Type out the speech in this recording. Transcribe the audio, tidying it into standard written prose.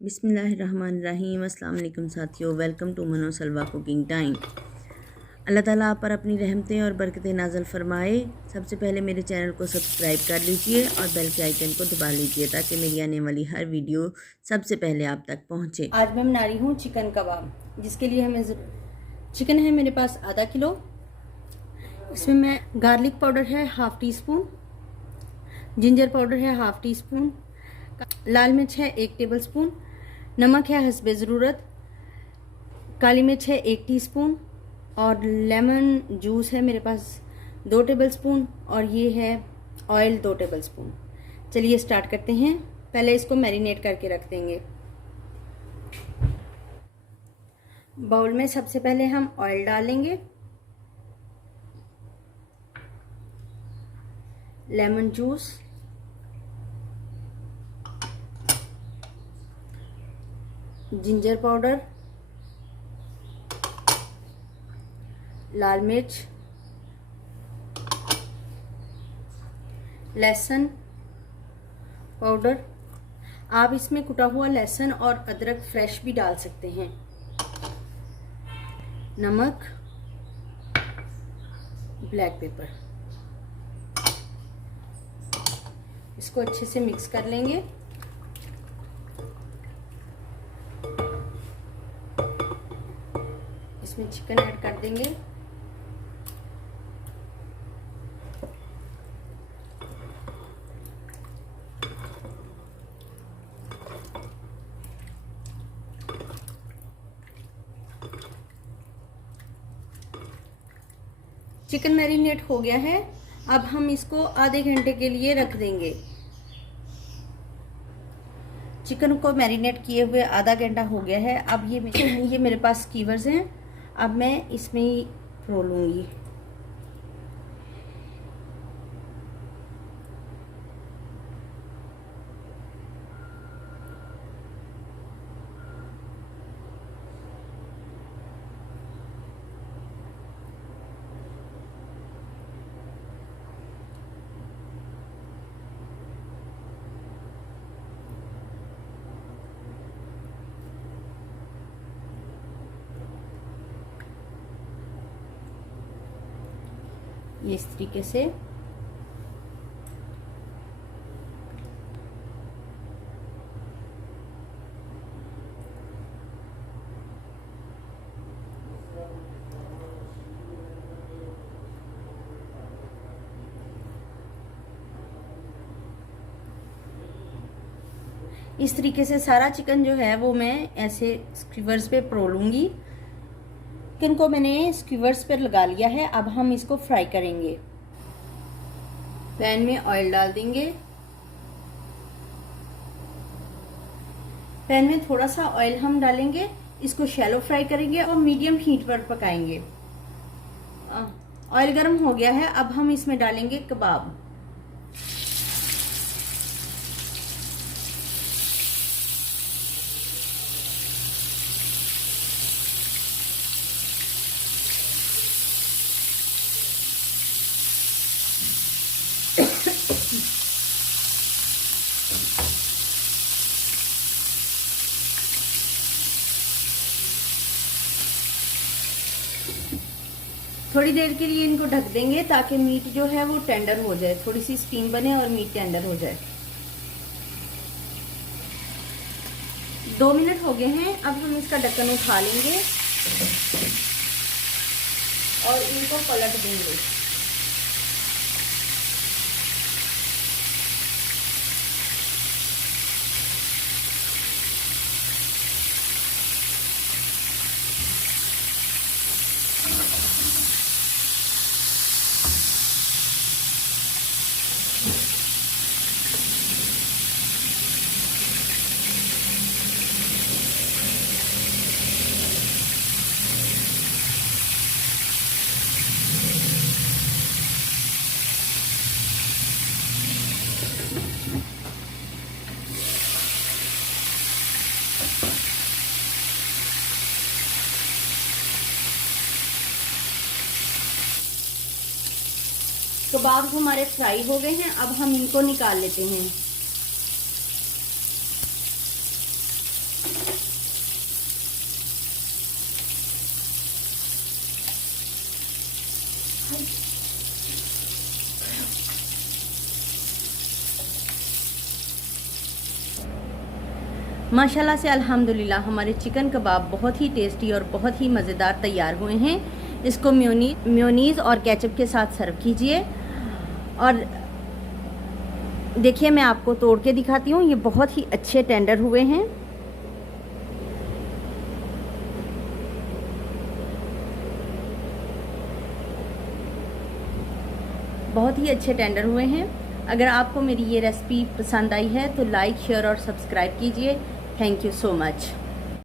बिस्मिल्लाहिर्रहमानिर्रहीम। अस्सलाम वालेकुम साथियों, वेलकम टू मनो सलवा कुकिंग टाइम। अल्लाह ताला आप पर अपनी रहमतें और बरकतें नाज़िल फरमाए। सबसे पहले मेरे चैनल को सब्सक्राइब कर लीजिए और बेल के आइकन को दबा लीजिए ताकि मेरी आने वाली हर वीडियो सबसे पहले आप तक पहुँचे। आज मैं बना रही हूँ चिकन कबाब, जिसके लिए हमें चिकन है मेरे पास आधा किलो। इसमें मैं गार्लिक पाउडर है half tea spoon, ginger powder है हाफ टी स्पून, लाल मिर्च है 1 टेबल स्पून, नमक है हस्बे ज़रूरत, काली मिर्च है 1 टीस्पून और लेमन जूस है मेरे पास 2 टेबल स्पून और ये है ऑयल 2 टेबल स्पून। चलिए स्टार्ट करते हैं। पहले इसको मैरिनेट करके रख देंगे। बाउल में सबसे पहले हम ऑयल डालेंगे, लेमन जूस, जिंजर पाउडर, लाल मिर्च, लहसुन पाउडर। आप इसमें कुटा हुआ लहसुन और अदरक फ्रेश भी डाल सकते हैं। नमक, ब्लैक पेपर। इसको अच्छे से मिक्स कर लेंगे। इसमें चिकन ऐड कर देंगे। चिकन मैरिनेट हो गया है। अब हम इसको आधे घंटे के लिए रख देंगे। चिकन को मैरिनेट किए हुए आधा घंटा हो गया है। अब ये मेरे पास स्कीवर्स हैं। अब मैं इसमें ही रोलूंगी। ये इस तरीके से सारा चिकन जो है वो मैं ऐसे स्क्यूवर्स पे परोलूंगी। चिकन को मैंने स्क्यूवर्स पर लगा लिया है। अब हम इसको फ्राई करेंगे। पैन में ऑयल डाल देंगे। पैन में थोड़ा सा ऑयल हम डालेंगे। इसको शैलो फ्राई करेंगे और मीडियम हीट पर पकाएंगे। ऑयल गर्म हो गया है। अब हम इसमें डालेंगे कबाब। थोड़ी देर के लिए इनको ढक देंगे ताकि मीट जो है वो टेंडर हो जाए, थोड़ी सी स्टीम बने और मीट टेंडर हो जाए। 2 मिनट हो गए हैं। अब हम इसका ढक्कन उठा लेंगे और इनको पलट देंगे। कबाब हमारे फ्राई हो गए हैं। अब हम इनको निकाल लेते हैं। माशाल्लाह से अल्हम्दुलिल्लाह हमारे चिकन कबाब बहुत ही टेस्टी और बहुत ही मज़ेदार तैयार हुए हैं। इसको मेयोनीज़ और केचप के साथ सर्व कीजिए। और देखिए मैं आपको तोड़ के दिखाती हूँ, ये बहुत ही अच्छे टेंडर हुए हैं। बहुत ही अच्छे टेंडर हुए हैं। अगर आपको मेरी ये रेसिपी पसंद आई है तो लाइक, शेयर और सब्सक्राइब कीजिए। Thank you so much.